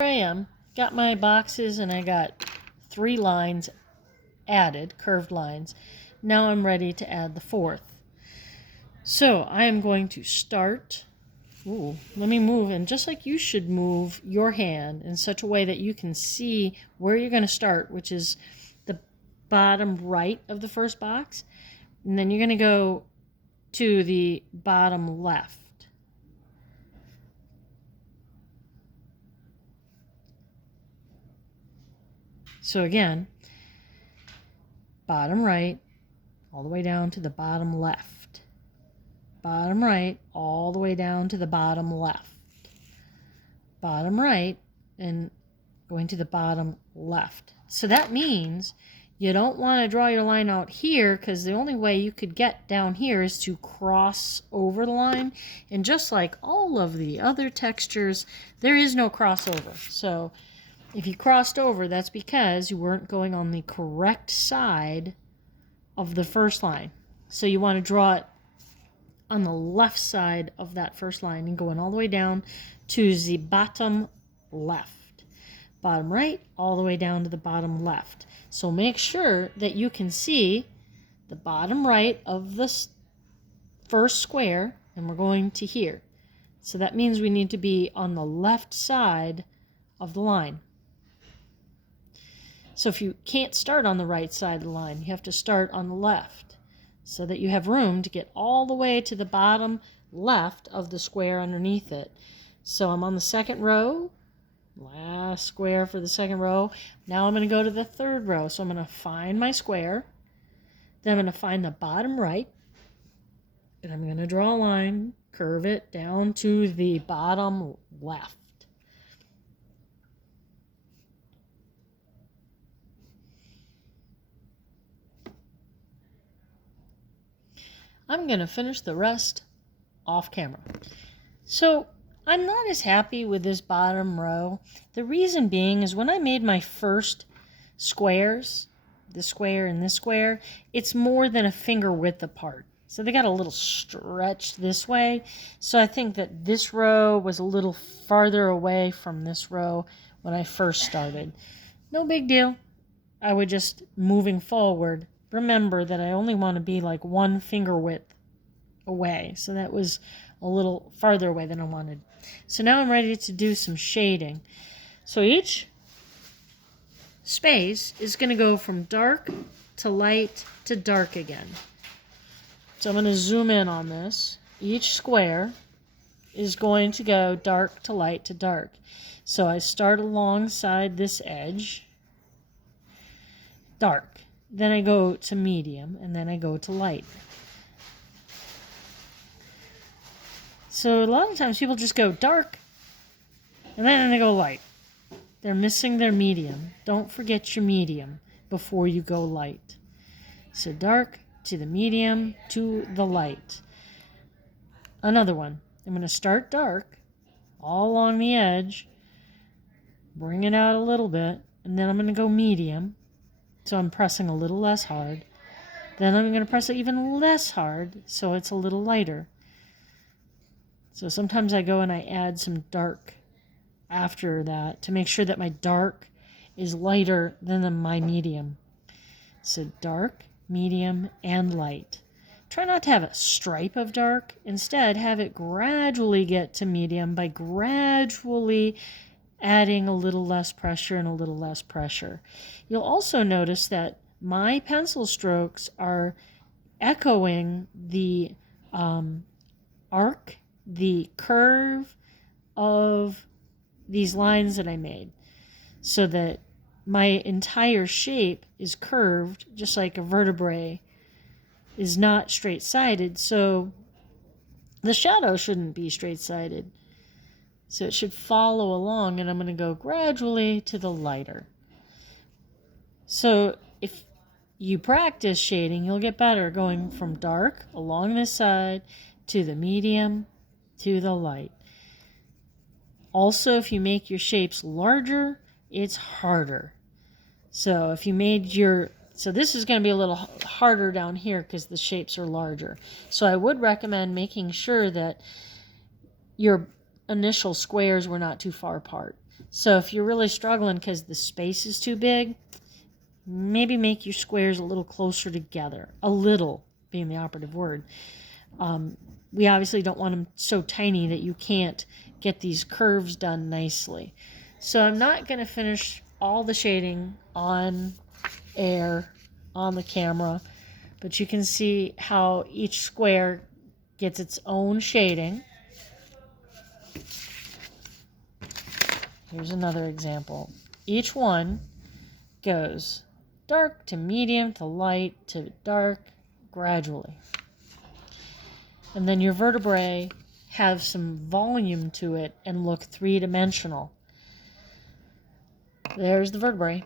I am. Got my boxes and I got 3 lines added, curved lines. Now I'm ready to add the 4th. So I am going to start. Let me move, and just like you should move your hand in such a way that you can see where you're going to start, which is the bottom right of the first box, and then you're going to go to the bottom left. So again, bottom right, all the way down to the bottom left. Bottom right, all the way down to the bottom left. Bottom right, and going to the bottom left. So that means you don't want to draw your line out here, because the only way you could get down here is to cross over the line. And just like all of the other textures, there is no crossover. So if you crossed over, that's because you weren't going on the correct side of the first line. So you want to draw it on the left side of that first line and going all the way down to the bottom left. Bottom right, all the way down to the bottom left. So make sure that you can see the bottom right of the first square, and we're going to here. So that means we need to be on the left side of the line. So if you can't start on the right side of the line, you have to start on the left so that you have room to get all the way to the bottom left of the square underneath it. So I'm on the second row, last square for the second row. Now I'm going to go to the third row. So I'm going to find my square, then I'm going to find the bottom right, and I'm going to draw a line, curve it down to the bottom left. I'm going to finish the rest off camera. So I'm not as happy with this bottom row. The reason being is when I made my first squares, this square and this square, it's more than a finger width apart. So they got a little stretch this way. So I think that this row was a little farther away from this row when I first started. No big deal. I would just, moving forward, remember that I only want to be like 1 finger width away. So that was a little farther away than I wanted. So now I'm ready to do some shading. So each space is going to go from dark to light to dark again. So I'm going to zoom in on this. Each square is going to go dark to light to dark. So I start alongside this edge, dark. Then I go to medium, and then I go to light. So a lot of times people just go dark, and then they go light. They're missing their medium. Don't forget your medium before you go light. So dark to the medium to the light. Another one. I'm going to start dark all along the edge, bring it out a little bit, and then I'm going to go medium. So I'm pressing a little less hard. Then I'm going to press it even less hard so it's a little lighter. So sometimes I go and I add some dark after that to make sure that my dark is lighter than my medium. So dark, medium, and light. Try not to have a stripe of dark. Instead, have it gradually get to medium by gradually adding a little less pressure and a little less pressure. You'll also notice that my pencil strokes are echoing the arc, the curve of these lines that I made, so that my entire shape is curved, just like a vertebrae is not straight-sided, so the shadow shouldn't be straight-sided. So it should follow along, and I'm going to go gradually to the lighter. So if you practice shading, you'll get better going from dark along this side to the medium to the light. Also, if you make your shapes larger, it's harder. So if you made your... So this is going to be a little harder down here because the shapes are larger. So I would recommend making sure that your initial squares were not too far apart. So if you're really struggling because the space is too big, maybe make your squares a little closer together. A little being the operative word. We obviously don't want them so tiny that you can't get these curves done nicely. So I'm not going to finish all the shading on air on the camera, but you can see how each square gets its own shading. Here's another example. Each one goes dark to medium to light to dark gradually. And then your vertebrae have some volume to it and look three-dimensional. There's the vertebrae.